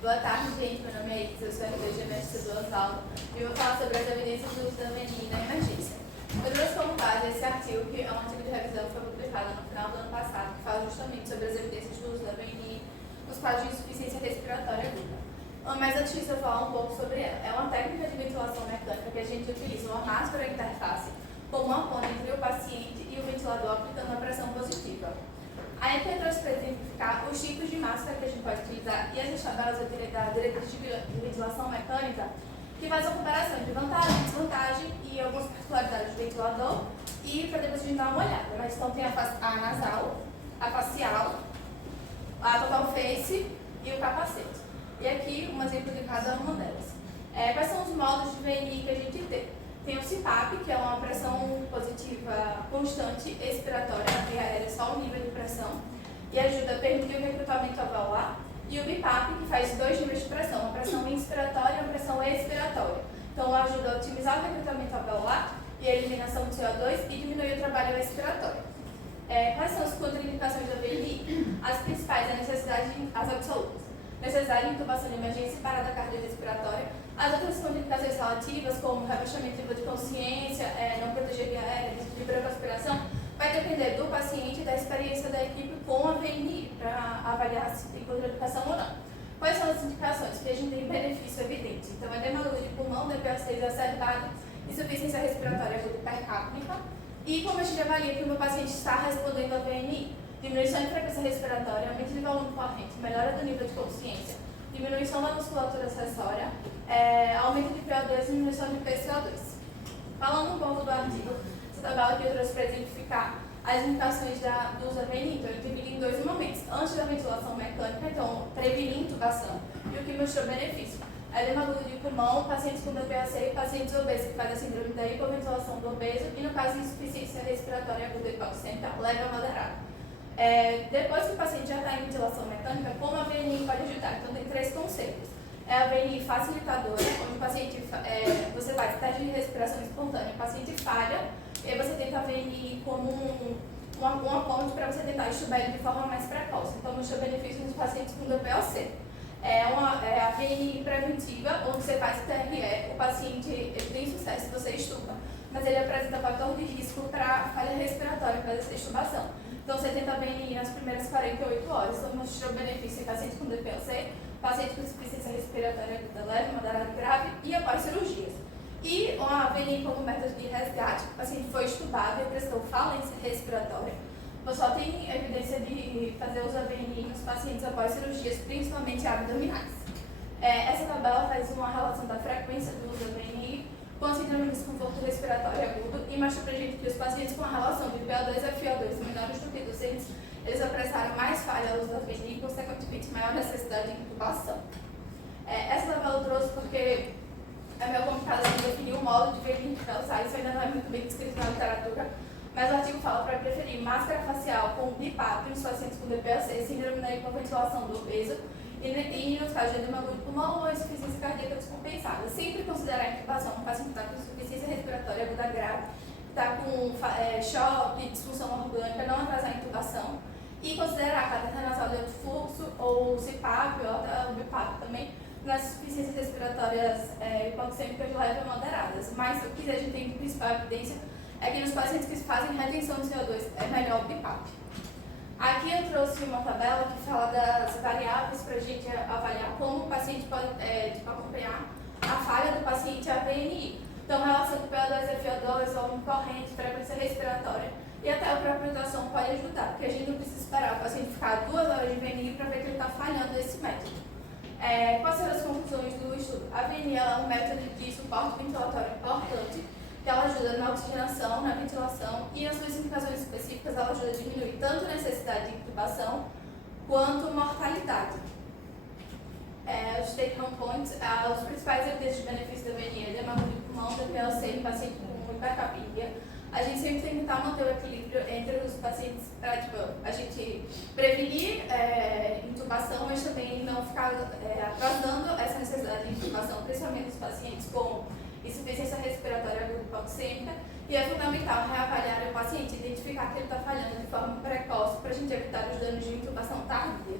Boa tarde, gente. Meu nome é Isa, eu sou RD Mestre do Osvaldo e vou falar sobre as evidências do uso da VNI na emergência. Eu trouxe como base esse artigo, que é um artigo de revisão que foi publicado no final do ano passado, que fala justamente sobre as evidências do uso da VNI nos quadros de insuficiência respiratória aguda. Mas antes disso, eu vou falar um pouco sobre ela. É uma técnica de ventilação mecânica que a gente utiliza uma máscara interface como uma ponte entre o paciente e o ventilador, aplicando a pressão positiva. Aí aqui eu trouxe para exemplificar os tipos de máscara que a gente pode utilizar e as tabelas da diretriz de ventilação mecânica, que faz a comparação de vantagem, desvantagem e algumas particularidades do ventilador, e para depois a gente dar uma olhada. Mas então tem a nasal, a facial, a total face e o capacete. E aqui um exemplo de cada uma delas. Quais são os modos de VNI que a gente tem? Tem o CPAP, que é uma pressão positiva constante expiratória na via aérea, só o nível de pressão, e ajuda a permitir o recrutamento alveolar. E o BIPAP, que faz 2 níveis de pressão, uma pressão inspiratória e uma pressão expiratória. Então, ajuda a otimizar o recrutamento alveolar e a eliminação do CO2 e diminuir o trabalho expiratório. Quais são as contraindicações da VNI? As principais, as absolutas. Necessidade de intubação de emergência e parada cardiorrespiratória. As outras contraindicações relativas, como rebaixamento de nível de consciência, não proteger via aérea, risco de broncoaspiração, vai depender do paciente e da experiência da equipe com a VNI, para avaliar se tem contraindicação ou não. Quais são as indicações? Que a gente tem benefício evidente. Então, edema agudo de pulmão, DPOC exacerbado, insuficiência respiratória aguda hipercapnica. E como a gente avalia que o meu paciente está respondendo à VNI? Diminuição de frequência respiratória, aumento de volume corrente, melhora do nível de consciência, diminuição da musculatura acessória, aumento de PO2 e diminuição de PCO2. Falando um pouco do artigo, essa tabela que eu trouxe para exemplificar as indicações do uso da VNI, então eu dividi em 2 momentos. Antes da ventilação mecânica, então prevenir intubação, e o que mostrou benefício. Edema agudo de pulmão, pacientes com DPOC e pacientes obesos que fazem a síndrome da hipoventilação do obeso, e no caso de insuficiência respiratória aguda hipoxêmica, leve a moderada. Depois que o paciente já está em ventilação mecânica, como a VNI pode ajudar? Então, tem 3 conceitos. A VNI facilitadora, onde o paciente, você faz teste de respiração espontânea, o paciente falha, e aí você tenta a VNI como uma ponte para você tentar estubar ele de forma mais precoce. Então, mostra benefício nos pacientes com DPOC. A VNI preventiva, onde você faz TRE, o paciente ele tem sucesso se você estuba, mas ele apresenta fator de risco para falha respiratória, para essa estubação. Então, você tenta a VNI nas primeiras 48 horas. Então, mostrou benefício em pacientes com DPOC, pacientes com insuficiência respiratória aguda leve, moderada e grave e após cirurgias. E a VNI como método de resgate, o paciente foi estubado e apresentou falência respiratória. Você só tem evidência de fazer uso da VNI nos pacientes após cirurgias, principalmente abdominais. Essa tabela faz uma relação da frequência do uso da VNI com a síndrome de desconforto respiratório agudo e mostra pra gente que os pacientes com a relação de PO2 a FiO2 menores do que 200, eles apresentaram mais falha ao uso da VNI e, consequentemente, maior necessidade de intubação. Essa tabela eu trouxe porque é meio complicado de definir o modo de VNI que vai usar, isso ainda não é muito bem descrito na literatura, mas o artigo fala para preferir máscara facial com BIPAP nos pacientes com DPOC, síndrome da hipoventilação do obeso, e nos casos de edema agudo de pulmão ou insuficiência cardíaca descompensada. Sempre considerar a intubação no paciente que está com insuficiência respiratória aguda grave, que está com choque, disfunção orgânica, não atrasar a intubação. E considerar a cateter nasal de alto fluxo, ou CPAP, ou até o BIPAP também, nas insuficiências respiratórias hipoxêmicas leves ou moderadas. Mas o que a gente tem de principal evidência é que nos pacientes que fazem retenção de CO2 é melhor o BIPAP. Aqui eu trouxe uma tabela que fala das variáveis para a gente avaliar como o paciente pode acompanhar a falha do paciente a VNI. Então, relação com PO2 a FiO2, volume corrente, frequência respiratória e até a própria hidratação pode ajudar, porque a gente não precisa esperar o paciente ficar 2 horas de VNI para ver que ele está falhando esse método. Quais são as conclusões do estudo? A VNI é um método de suporte ventilatório importante, que ela ajuda na oxigenação, na ventilação e nas suas indicações específicas ela ajuda a diminuir tanto a necessidade de intubação quanto mortalidade. Os take-home points, os principais evidências de benefício da VNI, edema agudo de pulmão, DPOC em paciente com hipercapnia. A gente sempre tem que tentar manter o equilíbrio entre os pacientes, a gente prevenir intubação, mas também não ficar atrasando essa necessidade de intubação, principalmente nos pacientes com insuficiência respiratória aguda hipoxêmica, e é fundamental reavaliar o paciente, identificar que ele está falhando de forma precoce para a gente evitar os danos de intubação tardia.